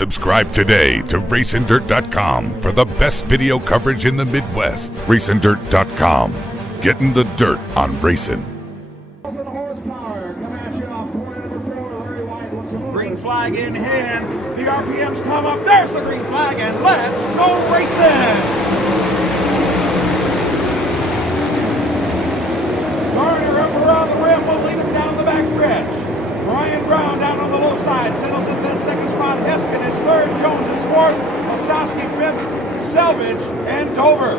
Subscribe today to RacinDirt.com for the best video coverage in the Midwest. RacinDirt.com. Getting the dirt on racing. Green flag in hand. The RPMs come up. There's the green flag, and let's go racing. Garner up around the rim will lead him down the backstretch. Brian Brown down on the low side settles into that second spot. Heskin is third, Jones is fourth, Osowski fifth, Selvage, and Dover.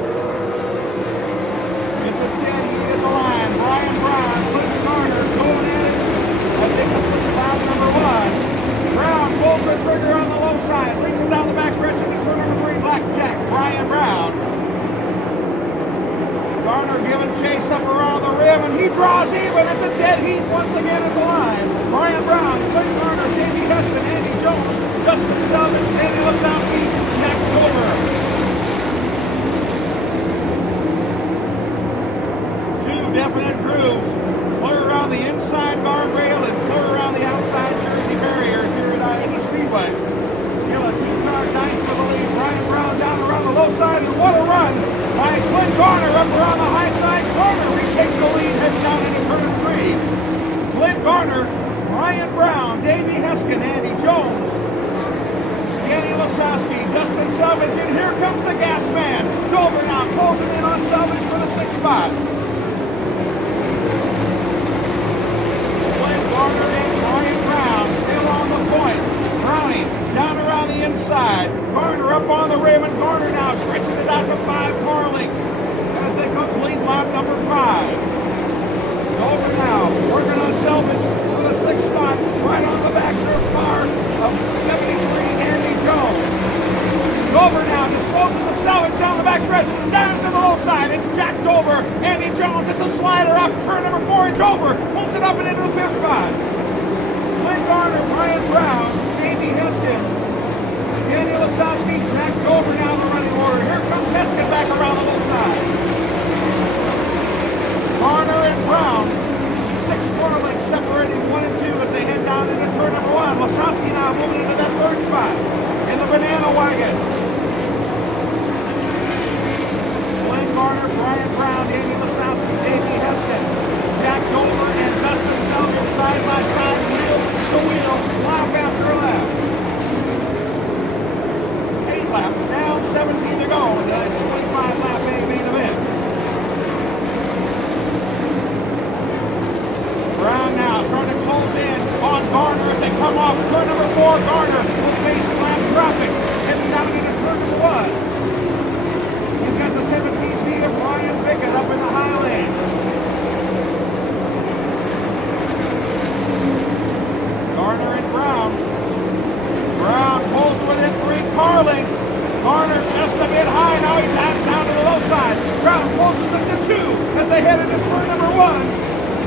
It's a dead heat at the line. Brian Brown, Clinton Garner going at it as they complete lap number one. Brown pulls the trigger on the low side, leads him down the backstretch into turn number three. Blackjack, Brian Brown. Garner giving chase up around the rim, and he draws even. It's a dead heat once again at the line. Brian Brown, Clinton Garner, Davey Heston, Andy Jones, Justin Selvage, Danny Lasowski, Jack Dover. Two definite grooves. Clear around the inside guardrail and clear around the outside Jersey barriers here at I-80 Speedway. Still a two-car nice for the lead. Brian Brown down around the low side, and what a run by Clint Garner up around the high side. Garner retakes the lead heading down into turn three. Clint Garner, Brian Brown, Davey Heskin, Andy Jones, Danny Lasowski, Justin Selvage, and here comes the gas man. Dover now closing in on Selvage for the sixth spot. Clint Garner and Brian Brown still on the point. Brownie down around the inside. Garner up on the rim, and Garner now stretching it out to 5 car lengths as they complete lap number 5. Dover now working on Selvage for the sixth spot, right on the back roof bar of 73 Andy Jones. Dover now disposes of Selvage down the backstretch, down to the low side. It's Jack Dover, Andy Jones. It's a slider off turn number 4, and Dover moves it up and into the fifth spot. Clint Garner, Brian Brown, Davey Heskin, Danny Lasowski, Jack Dover now in the running order. Here comes Heskin back around the low side. Garner and Brown, 6 car lengths separating 1 and 2 as they head down into turn number 1. Lasowski now moving into that third spot in the banana wagon. Clint Garner, Brian Brown, Danny Lasowski, Davey Heskin, Jack Dover, and Dustin Selvage side by side, wheel to wheel, lap after lap. 8 laps down, 17 to go in tonight's 25-lap main event. Brown now starting to close in on Garner as they come off turn number 4. Garner will face lap traffic heading down into turn number 1. He's got the 17B of Ryan Bickett up in the high lane. Garner and Brown. Brown pulls within 3 car lengths. Garner just a bit high. Now he taps down to the low side. Brown closes it to 2 as they head into turn number 1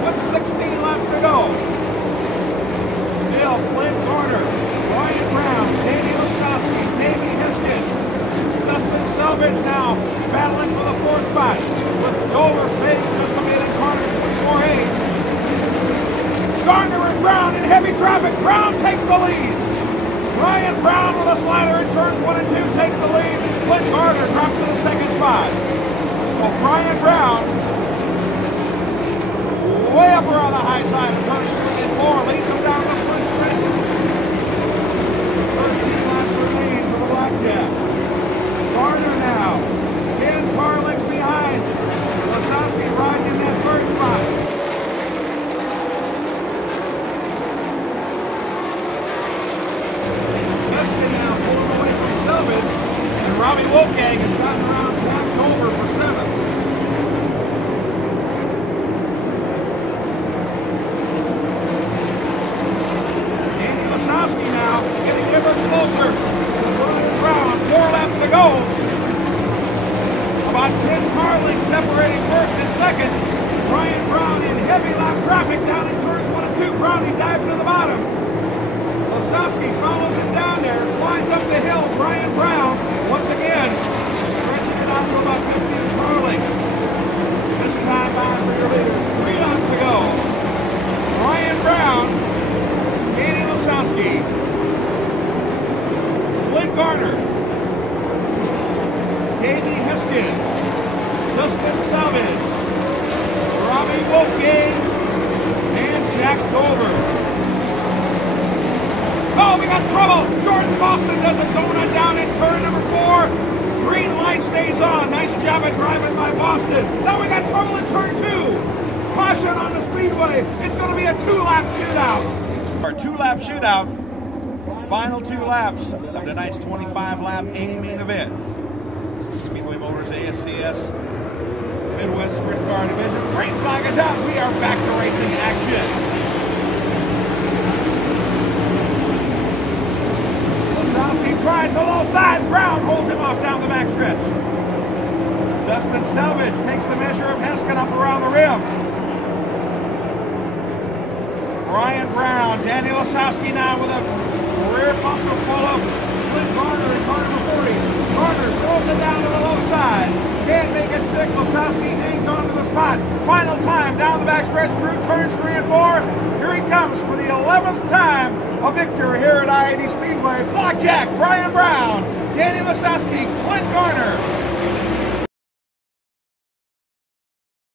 with 16 laps to go. Still Clint Garner, Brian Brown, Danny Lasowski, Davey Heskin, Dustin Selvage now battling for the 4th spot with Dover fading just a bit in Garner 24-8. Garner and Brown in heavy traffic. Brown takes the lead. Brian Brown with a slider in turns 1 and 2 takes the lead. Clint Garner dropped to the 2nd spot. So Brian Brown, way up around the high side of turns 3 and 4, leads him down the front stretch. 13 laps remain for the Blackjack. Garner now, 10 car lengths behind. Lasowski riding in that 3rd spot. Heskin now pulling away from Selvage, and Robbie Wolfgang has gotten around Jack Dover for 7th. Now getting ever closer to Brian Brown. 4 laps to go. About 10 car lengths separating 1st and 2nd. Brian Brown in heavy lap traffic down in turns 1 and 2. Brownie dives to the bottom. Lasowski follows him down there, slides up the hill. Brian Brown once again stretching it out to about 15 car lengths. This time by for your leader. 3 laps to go. Brian Brown, Danny Lasowski, Clint Garner, Davey Heskin, Dustin Salvage, Robbie Wolfgang, and Jack Dover. Oh, we got trouble! Jordan Boston does a donut down in turn number 4. Green light stays on. Nice job at driving by Boston. Now we got trouble in turn 2. Caution on the Speedway. It's going to be a 2-lap shootout. Our 2-lap shootout. The final 2 laps of tonight's 25-lap A main event. Speedway Motors ASCS Midwest Sprint Car Division. Green flag is out. We are back to racing action. He tries the low side. Brown holds him off down the backstretch. Dustin Salvage takes the measure of Heskin up around the rim. Ryan Brown, Danny Lasowski now with a rear bumper full of Clint Garner in car number 40. Garner throws it down to the low side. Can't make it stick. Lasowski hangs on to the spot. Final time down the backstretch through turns 3 and 4. Here he comes for the 11th time. A victor here at I-80 Speedway. Blackjack, Brian Brown, Danny Lasowski, Clint Garner.